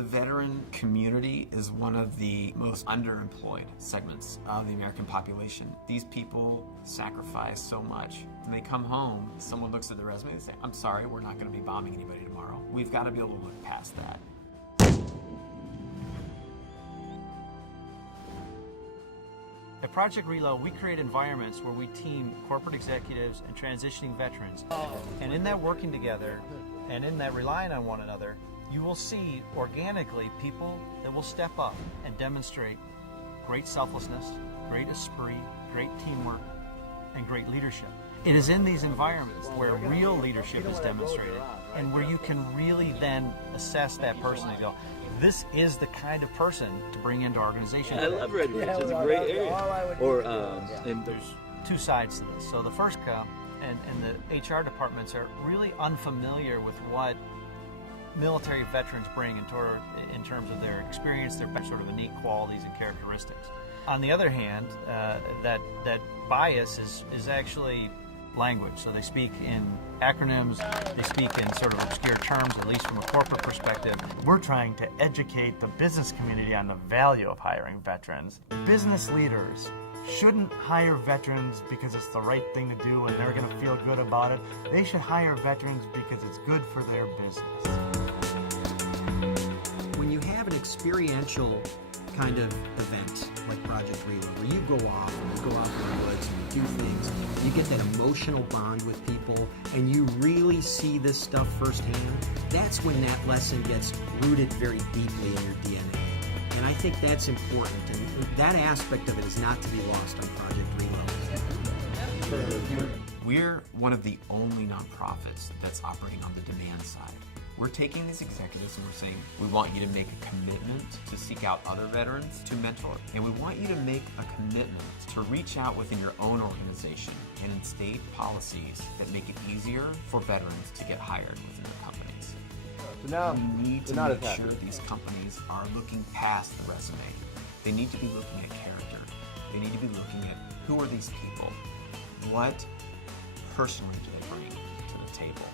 The veteran community is one of the most underemployed segments of the American population. These people sacrifice so much. When they come home, someone looks at their resume and they say, I'm sorry, we're not going to be bombing anybody tomorrow. We've got to be able to look past that. At Project Relo, we create environments where we team corporate executives and transitioning veterans. And in that working together, and in that relying on one another, you will see organically people that will step up and demonstrate great selflessness, great esprit, great teamwork, and great leadership. It is in these environments where real leadership is demonstrated and where you can really then assess that person and go, this is the kind of person to bring into our organization. I love Red Ridge. It's a great area. And there's two sides to this. So the first and the HR departments are really unfamiliar with what military veterans bring in terms of their experience, their sort of innate qualities and characteristics. On the other hand, that bias is actually language. So they speak in acronyms, they speak in sort of obscure terms, at least from a corporate perspective. We're trying to educate the business community on the value of hiring veterans. Business leaders shouldn't hire veterans because it's the right thing to do and they're going to feel good about it. They should hire veterans because it's good for their business. When you have an experiential kind of event like Project Relo, where you go off in the woods and you do things, you get that emotional bond with people, and you really see this stuff firsthand, that's when that lesson gets rooted very deeply in your DNA. And I think that's important, and that aspect of it is not to be lost on Project Relo. We're one of the only nonprofits that's operating on the demand side. We're taking these executives and we're saying, we want you to make a commitment to seek out other veterans to mentor. And we want you to make a commitment to reach out within your own organization and instate policies that make it easier for veterans to get hired within their companies. So now, we need to make sure these companies are looking past the resume. They need to be looking at character. They need to be looking at who are these people? What personally do they bring to the table?